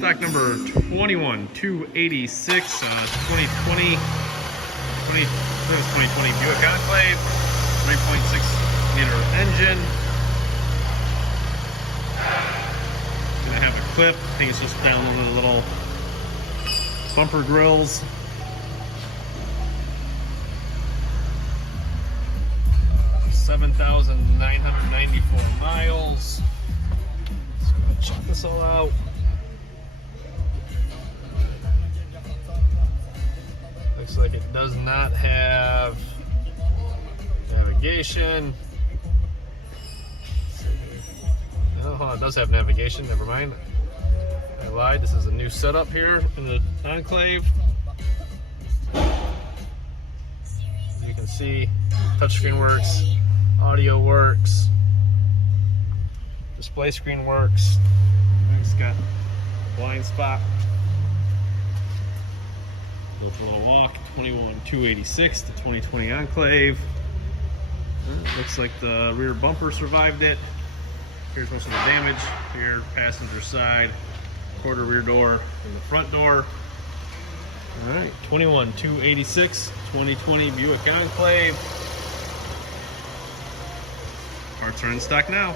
Stock number 21286, 2020 Buick Enclave, 3.6 liter engine. Gonna have a clip. I think it's just downloading the little bumper grills. $7,994 miles. Let's go check this all out. Looks like it does not have navigation. Oh, it does have navigation. Never mind. I lied. This is a new setup here in the Enclave. As you can see, touchscreen works, audio works, display screen works. It's got a blind spot. Go for a little walk. 21286, the 2020 Enclave. Looks like the rear bumper survived it. Here's most of the damage. Here, passenger side, quarter rear door, and the front door. All right, 21286, 2020 Buick Enclave. Parts are in stock now.